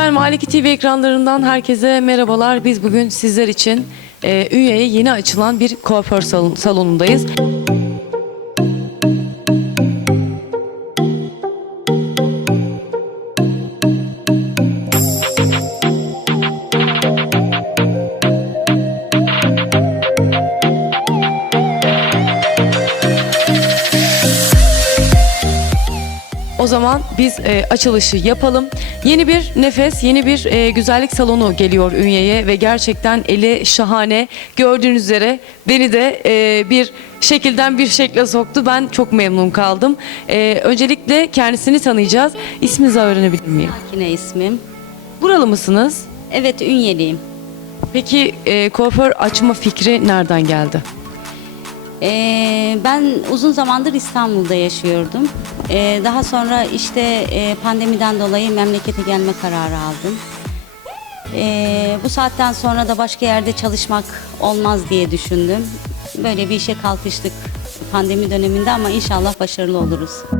Efendim Maliki TV ekranlarından herkese merhabalar. Biz bugün sizler için e, Ünye'ye yeni açılan bir kuaför salon- salonundayız. Zaman biz e, açılışı yapalım. Yeni bir nefes, yeni bir e, güzellik salonu geliyor Ünye'ye ve gerçekten eli şahane. Gördüğünüz üzere beni de e, bir şekilden bir şekle soktu. Ben çok memnun kaldım. E, öncelikle kendisini tanıyacağız. İsminizi öğrenebilir miyim? Makine ismim. Buralı mısınız? Evet Ünyeliyim. Peki e, kuaför açma fikri nereden geldi? Ee, ben uzun zamandır İstanbul'da yaşıyordum. Ee, daha sonra işte e, pandemiden dolayı memlekete gelme kararı aldım. Ee, bu saatten sonra da başka yerde çalışmak olmaz diye düşündüm. Böyle bir işe kalkıştık pandemi döneminde ama inşallah başarılı oluruz.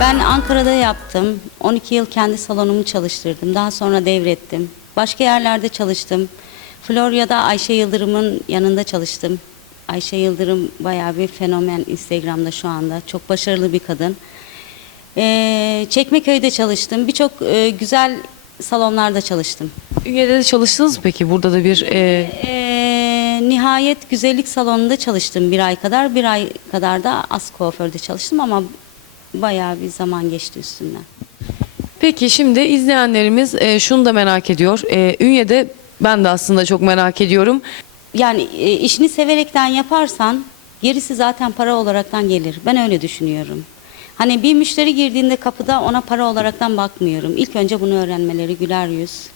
Ben Ankara'da yaptım. 12 yıl kendi salonumu çalıştırdım. Daha sonra devrettim. Başka yerlerde çalıştım. Florya'da Ayşe Yıldırım'ın yanında çalıştım. Ayşe Yıldırım bayağı bir fenomen Instagram'da şu anda. Çok başarılı bir kadın. Ee, Çekmeköy'de çalıştım. Birçok e, güzel salonlarda çalıştım. Ünye'de de çalıştınız mı peki? Burada da bir e, Ee, nihayet güzellik salonunda çalıştım bir ay kadar. Bir ay kadar da as kuaförde çalıştım ama bayağı bir zaman geçti üstünden. Peki şimdi izleyenlerimiz e, şunu da merak ediyor. E, Ünye'de ben de aslında çok merak ediyorum. Yani e, işini severekten yaparsan gerisi zaten para olaraktan gelir. Ben öyle düşünüyorum. Hani bir müşteri girdiğinde kapıda ona para olaraktan bakmıyorum. İlk önce bunu öğrenmeleri güler yüz.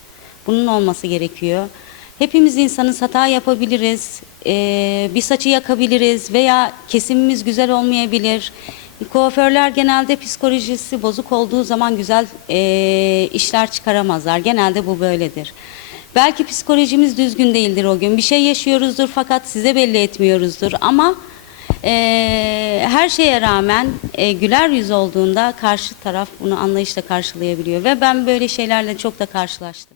Bunun olması gerekiyor. Hepimiz insanız hata yapabiliriz. Ee, bir saçı yakabiliriz veya kesimimiz güzel olmayabilir. Kuaförler genelde psikolojisi bozuk olduğu zaman güzel e, işler çıkaramazlar. Genelde bu böyledir. Belki psikolojimiz düzgün değildir o gün. Bir şey yaşıyoruzdur fakat size belli etmiyoruzdur. Ama eee, her şeye rağmen e, güler yüz olduğunda karşı taraf bunu anlayışla karşılayabiliyor. Ve ben böyle şeylerle çok da karşılaştım.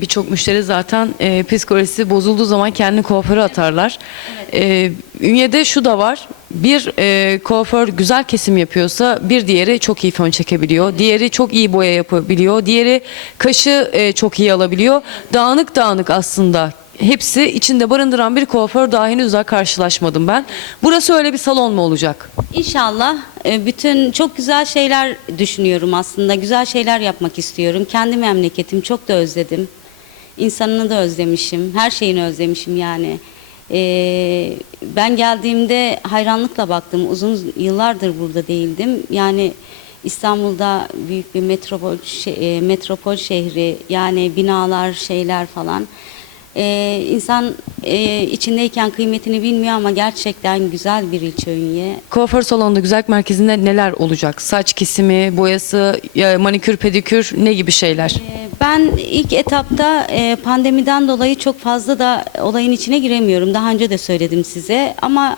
Birçok müşteri zaten e, psikolojisi bozulduğu zaman kendini kuaföre atarlar. E, Ünye'de şu da var. Bir e, kuaför güzel kesim yapıyorsa bir diğeri çok iyi fön çekebiliyor. Diğeri çok iyi boya yapabiliyor. Diğeri kaşı e, çok iyi alabiliyor. Dağınık dağınık aslında hepsi içinde barındıran bir kuaför daha henüz daha karşılaşmadım ben. Burası öyle bir salon mu olacak? İnşallah e, bütün çok güzel şeyler düşünüyorum aslında. Güzel şeyler yapmak istiyorum. Kendi memleketim çok da özledim. İnsanını da özlemişim. Her şeyini özlemişim yani. E, ben geldiğimde hayranlıkla baktım. Uzun yıllardır burada değildim. Yani İstanbul'da büyük bir metropol şe- e, metropol şehri yani binalar şeyler falan. Ee, insan e, içindeyken kıymetini bilmiyor ama gerçekten güzel bir ilçe Ünye. Kuaför salonunda güzellik merkezinde neler olacak? Saç kesimi, boyası, ya manikür, pedikür ne gibi şeyler? Ee, Ben ilk etapta e, pandemiden dolayı çok fazla da olayın içine giremiyorum. Daha önce de söyledim size ama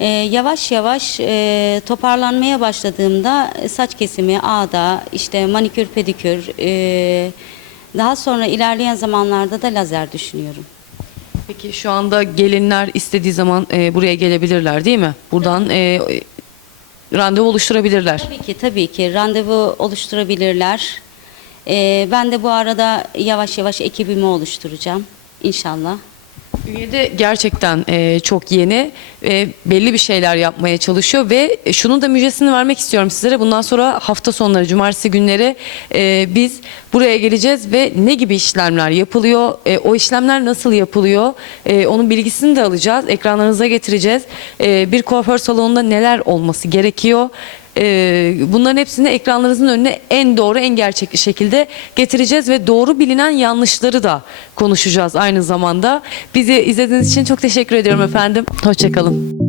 e, yavaş yavaş e, toparlanmaya başladığımda saç kesimi, ağda, işte manikür, pedikür, e, daha sonra ilerleyen zamanlarda da lazer düşünüyorum. Peki şu anda gelinler istediği zaman e, buraya gelebilirler değil mi? Buradan e, randevu oluşturabilirler. Tabii ki tabii ki randevu oluşturabilirler. Ee, ben de bu arada yavaş yavaş ekibimi oluşturacağım inşallah. Ünye'de gerçekten e, çok yeni e, belli bir şeyler yapmaya çalışıyor ve şunun da müjdesini vermek istiyorum sizlere. Bundan sonra hafta sonları, cumartesi günleri e, biz buraya geleceğiz ve ne gibi işlemler yapılıyor, e, o işlemler nasıl yapılıyor, e, onun bilgisini de alacağız, ekranlarınıza getireceğiz. E, bir kuaför salonunda neler olması gerekiyor? Ee, bunların hepsini ekranlarınızın önüne en doğru, en gerçekçi şekilde getireceğiz ve doğru bilinen yanlışları da konuşacağız aynı zamanda. Bizi izlediğiniz için çok teşekkür ediyorum efendim. Hoşçakalın.